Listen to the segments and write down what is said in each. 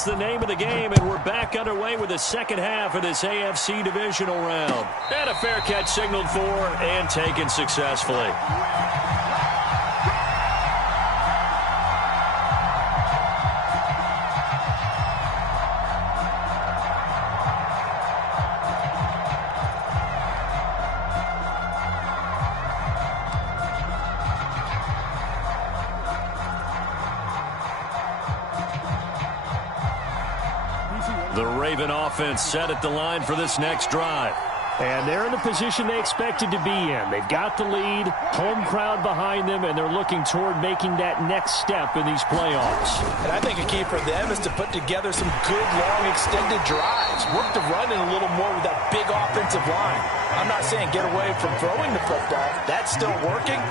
That's the name of the game, and we're back underway with the second half of this AFC divisional round. And a fair catch signaled for and taken successfully. The Raven offense set at the line for this next drive. And they're in the position they expected to be in. They've got the lead, home crowd behind them, and they're looking toward making that next step in these playoffs. And I think a key for them is to put together some good, long, extended drives. Work the run in a little more with that big offensive line. I'm not saying get away from throwing the football. That's still working.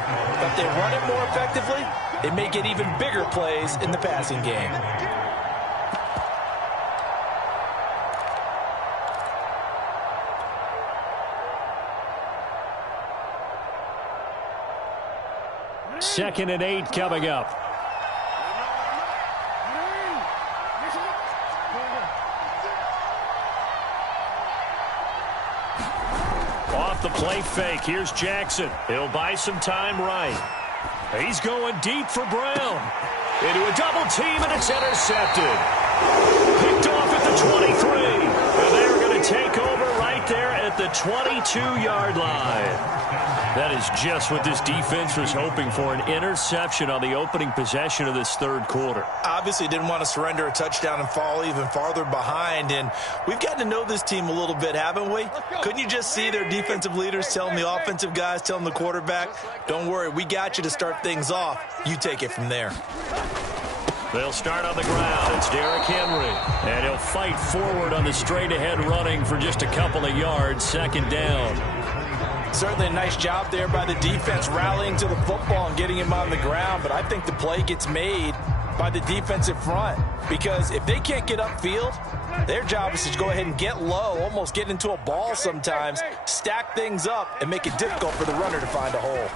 But if they run it more effectively, they may get even bigger plays in the passing game. Second and 8 coming up. Off the play fake. Here's Jackson. He'll buy some time right. He's going deep for Brown. Into a double team, and it's intercepted. Picked off at the 23. And they're going to take over right there at the 22-yard line. That is just what this defense was hoping for, an interception on the opening possession of this third quarter. Obviously didn't want to surrender a touchdown and fall even farther behind, and we've gotten to know this team a little bit, haven't we? Couldn't you just see their defensive leaders telling the offensive guys, telling the quarterback, don't worry, we got you to start things off. You take it from there. They'll start on the ground. It's Derrick Henry. And he'll fight forward on the straight-ahead running for just a couple of yards, second down. Certainly a nice job there by the defense rallying to the football and getting him on the ground, but I think the play gets made by the defensive front because if they can't get upfield, their job is to go ahead and get low, almost get into a ball sometimes, stack things up, and make it difficult for the runner to find a hole.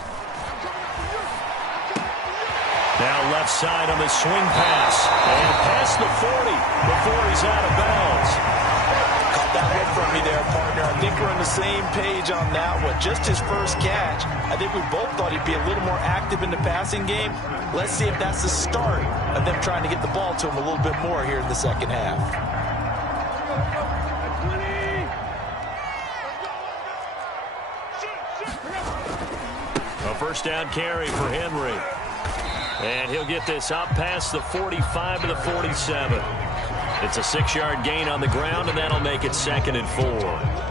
Now left side on the swing pass, and past the 40 before he's out of bounds. That one from me there, partner. I think we're on the same page on that one. Just his first catch. I think we both thought he'd be a little more active in the passing game. Let's see if that's the start of them trying to get the ball to him a little bit more here in the second half. A first down carry for Henry. And he'll get this up past the 45 to the 47. It's a 6-yard gain on the ground, and that'll make it second and 4.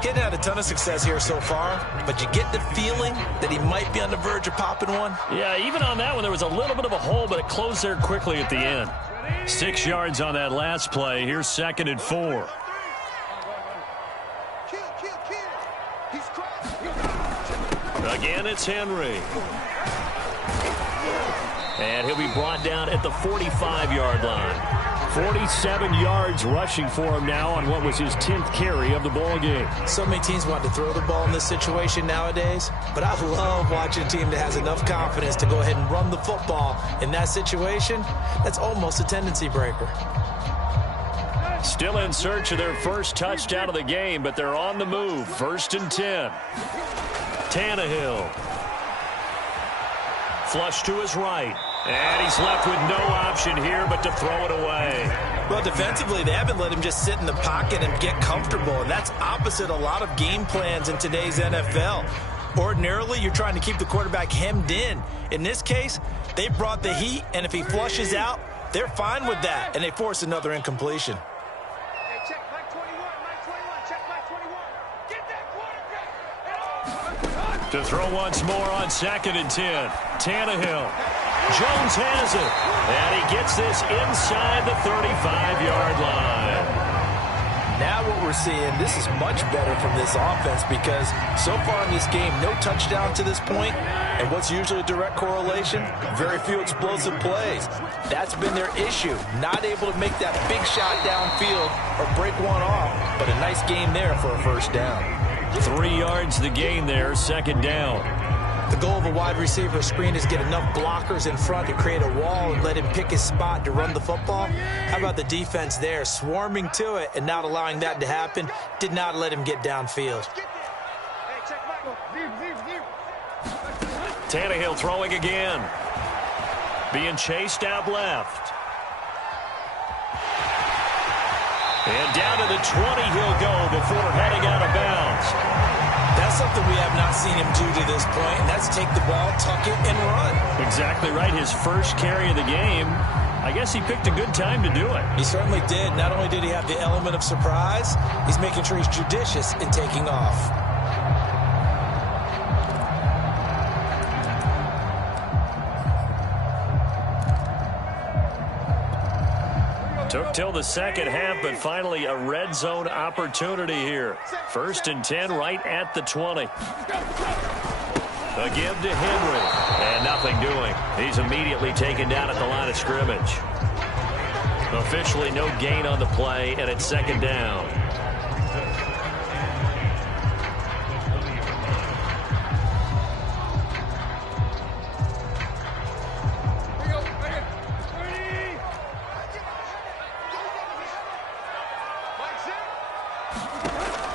Getting had a ton of success here so far, but you get the feeling that he might be on the verge of popping one. Yeah, even on that one, there was a little bit of a hole, but it closed there quickly at the end. 6 yards on that last play. Here's second and 4. Again, it's Henry. And he'll be brought down at the 45-yard line. 47 yards rushing for him now on what was his 10th carry of the ball game. So many teams want to throw the ball in this situation nowadays, but I love watching a team that has enough confidence to go ahead and run the football in that situation. That's almost a tendency breaker. Still in search of their first touchdown of the game, but they're on the move. First and 10. Tannehill. Flush to his right. And he's left with no option here but to throw it away. Well, defensively, they haven't let him just sit in the pocket and get comfortable, and that's opposite a lot of game plans in today's NFL. Ordinarily, you're trying to keep the quarterback hemmed in. In this case, they brought the heat, and if he flushes out, they're fine with that, and they force another incompletion. To throw once more on second and 10. Tannehill. Jones has it. And he gets this inside the 35-yard line. Now what we're seeing, this is much better from this offense because so far in this game, no touchdown to this point, and what's usually a direct correlation? Very few explosive plays. That's been their issue. Not able to make that big shot downfield or break one off, but a nice game there for a first down. 3 yards the gain there, second down. The goal of a wide receiver screen is get enough blockers in front to create a wall and let him pick his spot to run the football. How about the defense there, swarming to it and not allowing that to happen? Did not let him get downfield. Tannehill throwing again. Being chased out left. And down to the 20 he'll go before heading out of bounds. That's something we have not seen him do to this point, and that's take the ball, tuck it, and run. Exactly right. His first carry of the game. I guess he picked a good time to do it. He certainly did. Not only did he have the element of surprise, he's making sure he's judicious in taking off. Took till the second half, but finally a red zone opportunity here. 1st and 10 right at the 20. A give to Henry. And nothing doing. He's immediately taken down at the line of scrimmage. Officially no gain on the play, and it's 2nd down.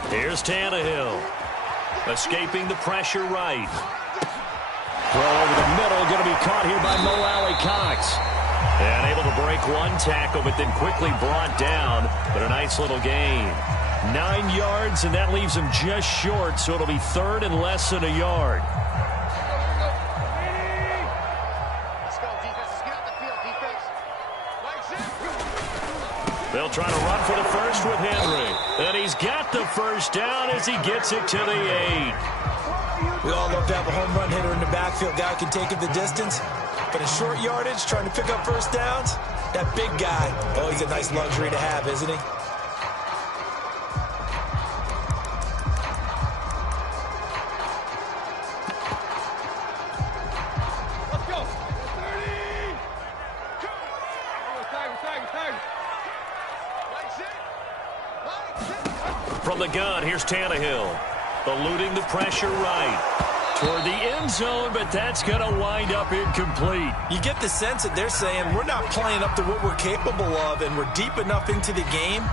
Here's Tannehill. Escaping the pressure right. Throw over the middle, going to be caught here by Mo Alley-Cox. And able to break one tackle, but then quickly brought down. But a nice little gain. 9 yards, and that leaves him just short, so it'll be 3rd and less than a yard. They'll try to run for the first with Henry. And he's got the first down as he gets it to the 8. We all love to have a home run hitter in the backfield. Guy who can take it the distance. But in short yardage, trying to pick up first downs, that big guy, oh, he's a nice luxury to have, isn't he? Let's go. 30. From the gun, here's Tannehill. Eluding the pressure right. Toward the end zone, but that's going to wind up incomplete. You get the sense that they're saying we're not playing up to what we're capable of, and we're deep enough into the game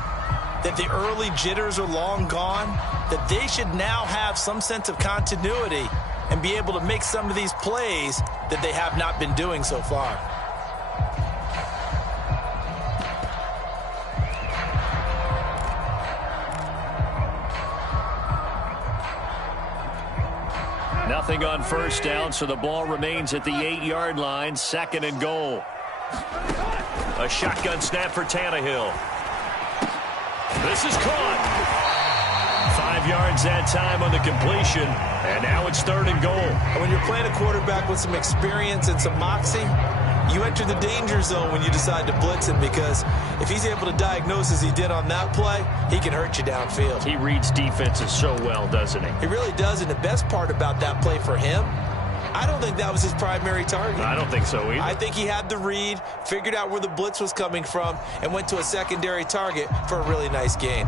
that the early jitters are long gone, that they should now have some sense of continuity and be able to make some of these plays that they have not been doing so far. Nothing on first down, so the ball remains at the 8-yard line, 2nd and goal. A shotgun snap for Tannehill. This is caught. 5 yards that time on the completion, and now it's 3rd and goal. And when you're playing a quarterback with some experience and some moxie, you enter the danger zone when you decide to blitz him, because if he's able to diagnose as he did on that play, he can hurt you downfield. He reads defenses so well, doesn't he? He really does, and the best part about that play for him, I don't think that was his primary target. I don't think so either. I think he had the read, figured out where the blitz was coming from, and went to a secondary target for a really nice gain.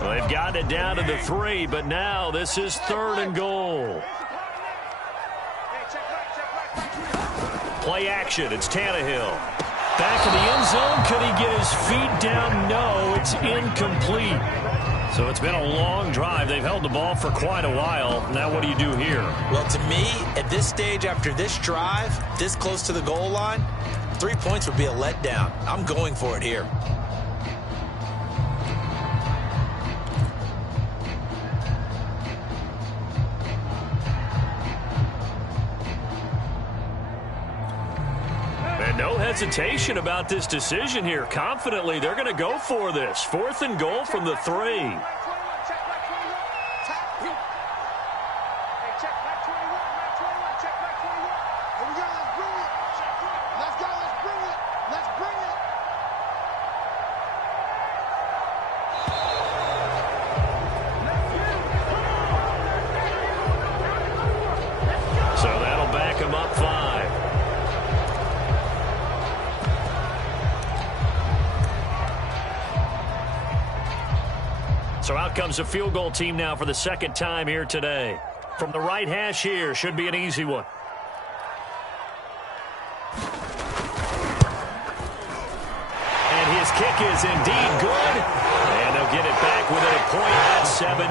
Well, they've got it down to the 3, but now this is 3rd and goal. Play action. It's Tannehill. Back in the end zone. Could he get his feet down? No, it's incomplete. So it's been a long drive. They've held the ball for quite a while. Now what do you do here? Well, to me, at this stage, after this drive, this close to the goal line, 3 points would be a letdown. I'm going for it here. No hesitation about this decision here. Confidently, they're going to go for this. 4th and goal from the 3. So that'll back him up 5. So out comes a field goal team now for the second time here today. From the right hash here, should be an easy one. And his kick is indeed good. And they'll get it back within a point at 7-6.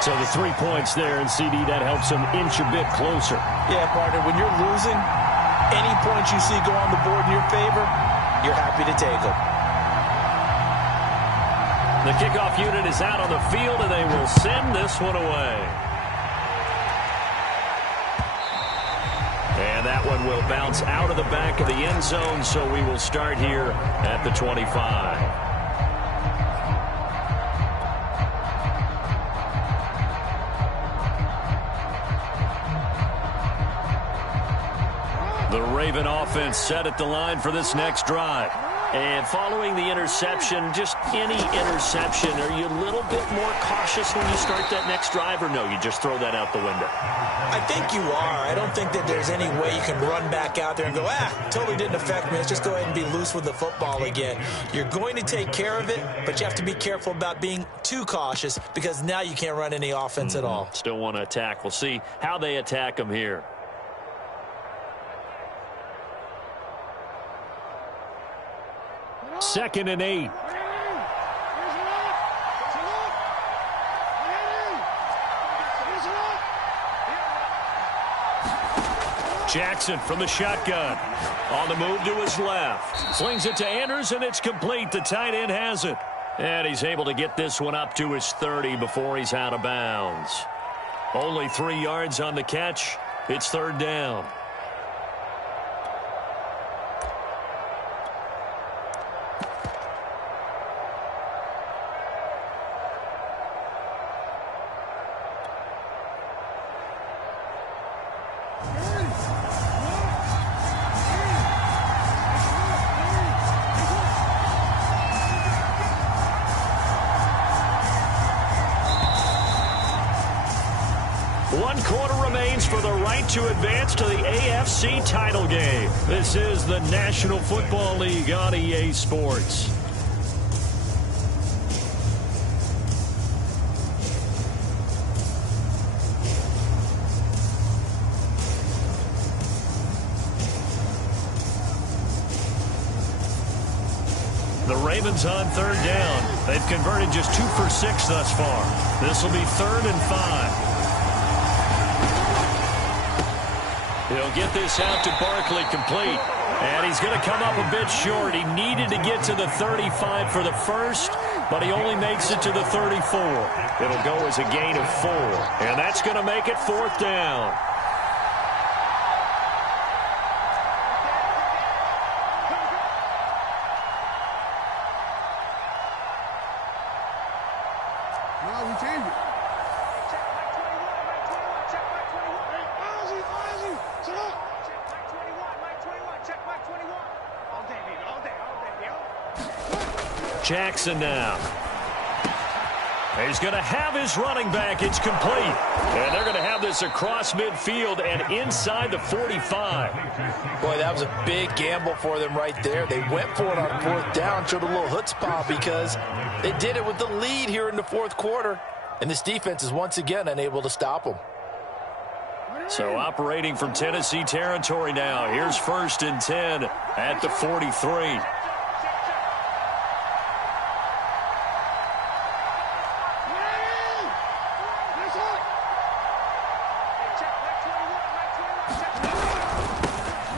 So the 3 points there, and CD, that helps them inch a bit closer. Yeah, partner, when you're losing, any points you see go on the board in your favor, you're happy to take them. The kickoff unit is out on the field, and they will send this one away. And that one will bounce out of the back of the end zone, so we will start here at the 25. The Raven offense set at the line for this next drive. And following the interception, just any interception, are you a little bit more cautious when you start that next drive, or no, you just throw that out the window? I think you are. I don't think that there's any way you can run back out there and go, totally didn't affect me. Let's just go ahead and be loose with the football again. You're going to take care of it, but you have to be careful about being too cautious because now you can't run any offense at all. Still want to attack. We'll see how they attack them here. Second and 8. Jackson from the shotgun. On the move to his left. Slings it to Anders, and it's complete. The tight end has it. And he's able to get this one up to his 30 before he's out of bounds. Only 3 yards on the catch. It's third down. One quarter remains for the right to advance to the AFC title game. This is the National Football League on EA Sports. The Ravens on third down. They've converted just 2 for 6 thus far. This will be 3rd and 5. He'll get this out to Barkley complete. And he's going to come up a bit short. He needed to get to the 35 for the first, but he only makes it to the 34. It'll go as a gain of 4. And that's going to make it 4th down. Now we change it. Jackson now. He's going to have his running back. It's complete. And they're going to have this across midfield and inside the 45. Boy, that was a big gamble for them right there. They went for it on 4th down, showed a little chutzpah because they did it with the lead here in the 4th quarter. And this defense is once again unable to stop them. So operating from Tennessee territory now. Here's 1st and 10 at the 43.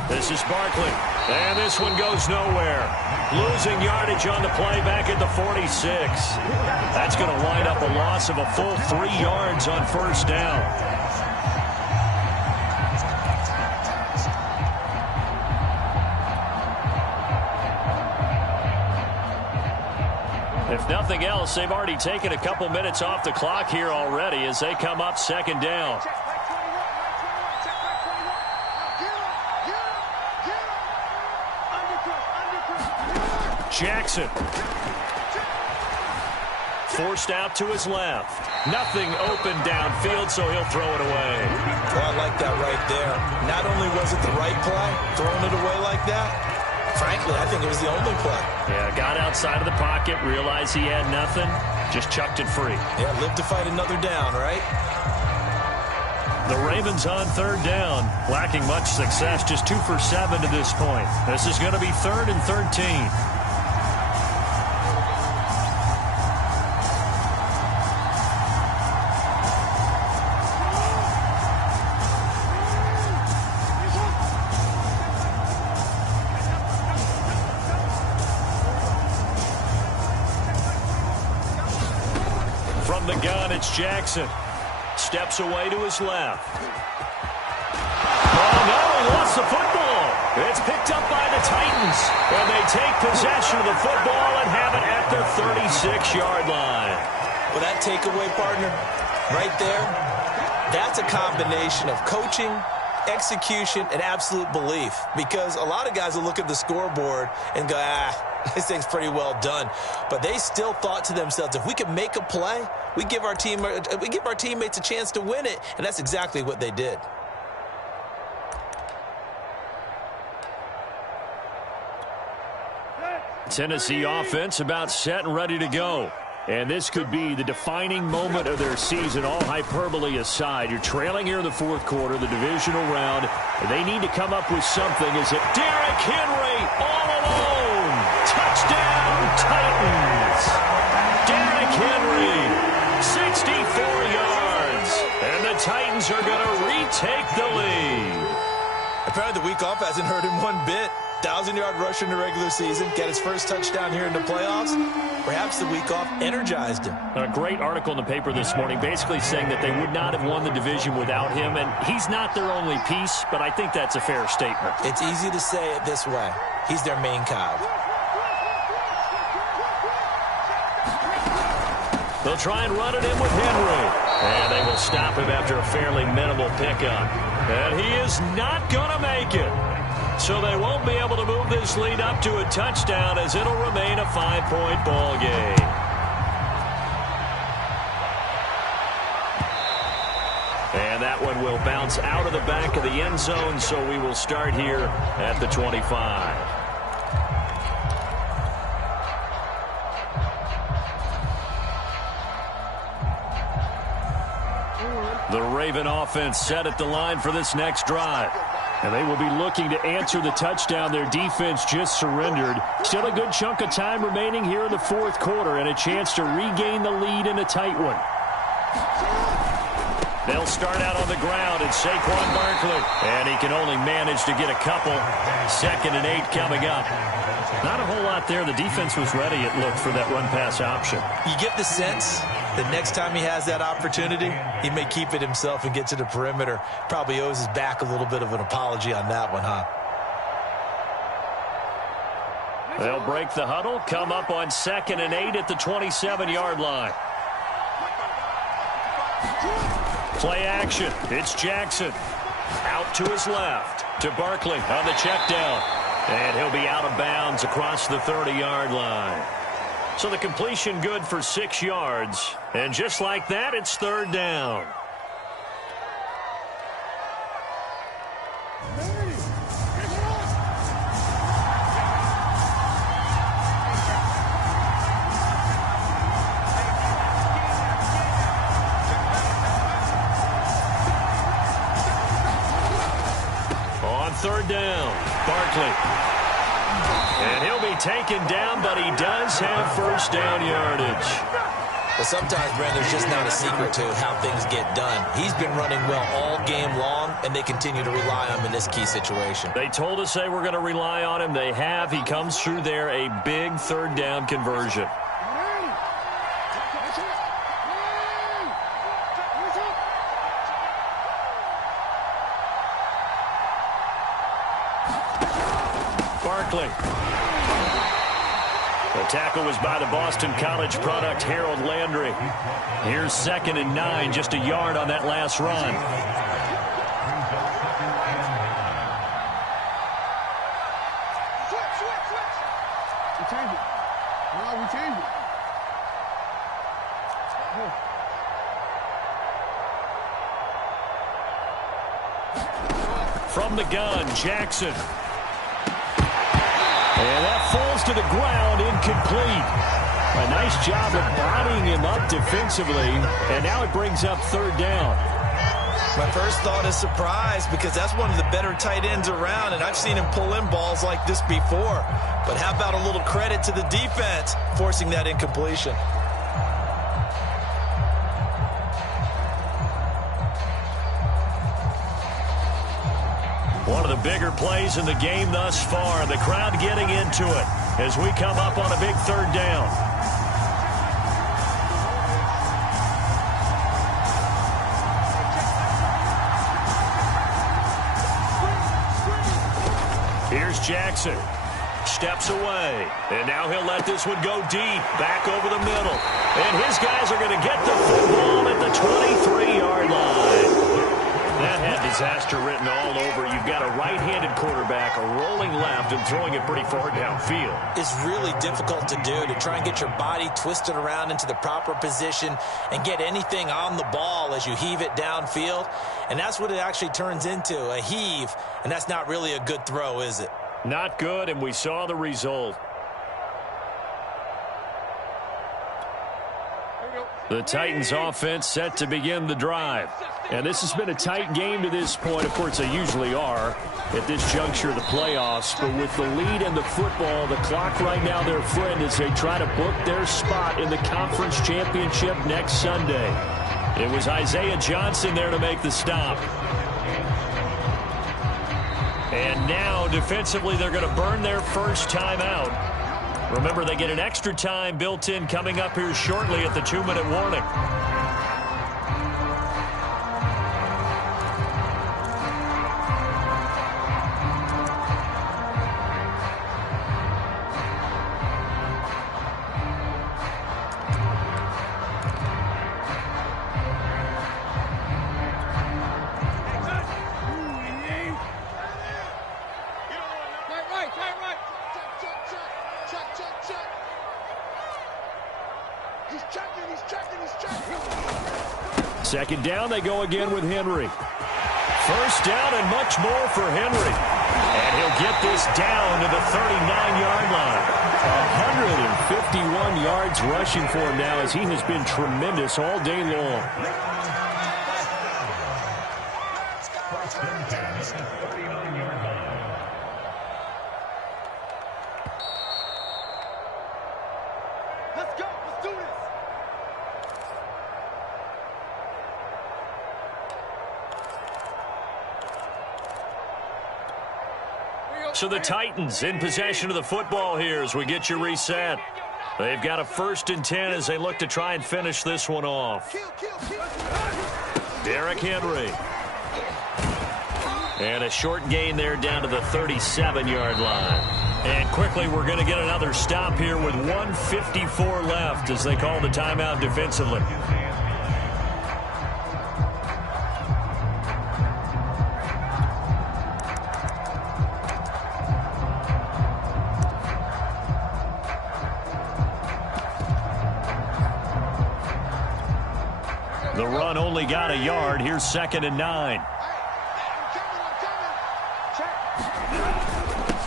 This is Barkley, and this one goes nowhere. Losing yardage on the play back at the 46. That's going to wind up a loss of a full 3 yards on 1st down. If nothing else, they've already taken a couple minutes off the clock here already as they come up 2nd down. Jackson. Forced out to his left. Nothing open downfield, so he'll throw it away. Well, I like that right there. Not only was it the right play, throwing it away like that, Frankly, I think it was the only play. Yeah, got outside of the pocket, realized he had nothing, just chucked it free. Yeah, live to fight another down, right? The Ravens on third down, lacking much success, just 2 for 7 to this point. This is going to be 3rd and 13. From the gun, it's Jackson. Steps away to his left. Oh, no, he lost the football. It's picked up by the Titans. And they take possession of the football and have it at their 36-yard line. Well, that takeaway, partner, right there, that's a combination of coaching, execution, and absolute belief. Because a lot of guys will look at the scoreboard and go, this thing's pretty well done. But they still thought to themselves, if we can make a play, we give our teammates a chance to win it. And that's exactly what they did. Tennessee offense about set and ready to go. And this could be the defining moment of their season, all hyperbole aside. You're trailing here in the fourth quarter, the divisional round. They need to come up with something. Is it Derrick Henry all alone? Touchdown, Titans. Derrick Henry, 64 yards. And the Titans are going to retake the lead. Apparently the week off hasn't hurt him one bit. 1,000-yard rusher in the regular season, get his first touchdown here in the playoffs. Perhaps the week off energized him. A great article in the paper this morning basically saying that they would not have won the division without him, and he's not their only piece, but I think that's a fair statement. It's easy to say it this way. He's their main cog. They'll try and run it in with Henry. And they will stop him after a fairly minimal pickup. And he is not going to make it. So they won't be able to move this lead up to a touchdown as it'll remain a 5-point ball game. And that one will bounce out of the back of the end zone, so we will start here at the 25. The Raven offense set at the line for this next drive. And they will be looking to answer the touchdown their defense just surrendered. Still a good chunk of time remaining here in the fourth quarter and a chance to regain the lead in a tight one. They'll start out on the ground. It's Saquon Barkley. And he can only manage to get a couple. 2nd and 8 coming up. Not a whole lot there. The defense was ready, it looked, for that run-pass option. You get the sense that next time he has that opportunity, he may keep it himself and get to the perimeter. Probably owes his back a little bit of an apology on that one, huh? They'll break the huddle, come up on 2nd and 8 at the 27-yard line. Play action. It's Jackson. Out to his left. To Barkley on the check down. And he'll be out of bounds across the 30-yard line. So the completion good for 6 yards. And just like that, it's 3rd down. On 3rd down, Barkley. And he'll be taken down, but he does have first down yardage. Well, sometimes, Brent, there's just not a secret to how things get done. He's been running well all game long, and they continue to rely on him in this key situation. They told us they were going to rely on him. They have. He comes through there, a big 3rd down conversion. Barkley. The tackle was by the Boston College product, Harold Landry. Here's 2nd and 9, just a yard on that last run. We changed it. No, we changed it. From the gun, Jackson. And that falls to the ground, incomplete. A nice job of bodying him up defensively, and now it brings up third down. My first thought is surprise, because that's one of the better tight ends around, and I've seen him pull in balls like this before. But how about a little credit to the defense forcing that incompletion? One of the bigger plays in the game thus far. The crowd getting into it as we come up on a big third down. Here's Jackson. Steps away. And now he'll let this one go deep. Back over the middle. And his guys are going to get the football at the 23-yard line. That had disaster written all over. You've got a right-handed quarterback rolling left and throwing it pretty far downfield. It's really difficult to do, to try and get your body twisted around into the proper position and get anything on the ball as you heave it downfield. And that's what it actually turns into, a heave. And that's not really a good throw, is it? Not good, and we saw the result. The Titans offense set to begin the drive. And this has been a tight game to this point. Of course, they usually are at this juncture of the playoffs. But with the lead in the football, the clock right now their friend as they try to book their spot in the conference championship next Sunday. It was Isaiah Johnson there to make the stop. And now, defensively, they're going to burn their first timeout. Remember, they get an extra time built in coming up here shortly at the 2-minute warning. Second down, they go again with Henry. First down and much more for Henry. And he'll get this down to the 39-yard line. 151 yards rushing for him now as he has been tremendous all day long. Let's go. Let's do this. So the Titans in possession of the football here as we get you reset. They've got a 1st and 10 as they look to try and finish this one off. Derrick Henry. And a short gain there down to the 37-yard line. And quickly we're going to get another stop here with 1:54 left as they call the timeout defensively. The run only got a yard. Here's 2nd and 9.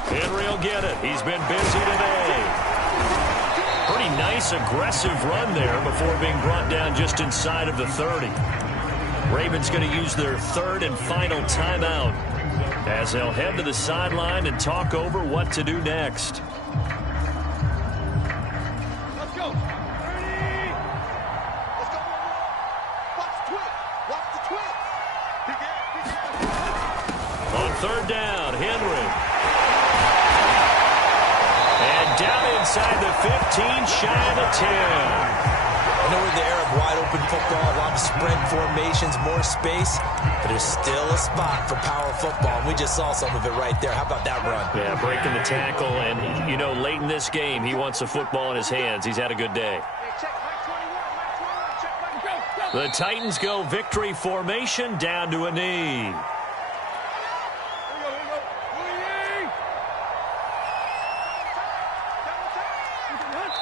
Henry will get it. He's been busy today. Pretty nice, aggressive run there before being brought down just inside of the 30. Ravens going to use their 3rd and final timeout as they'll head to the sideline and talk over what to do next. Let's go. On 3rd down, Henry. And down inside the 15, shy of the 10. I know we're in the era of wide-open football, a lot of spread formations, more space, but there's still a spot for power football, and we just saw some of it right there. How about that run? Yeah, breaking the tackle, and, you know, late in this game, he wants the football in his hands. He's had a good day. The Titans go victory formation down to a knee.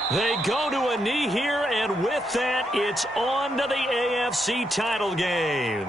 They go to a knee here, and with that, it's on to the AFC title game.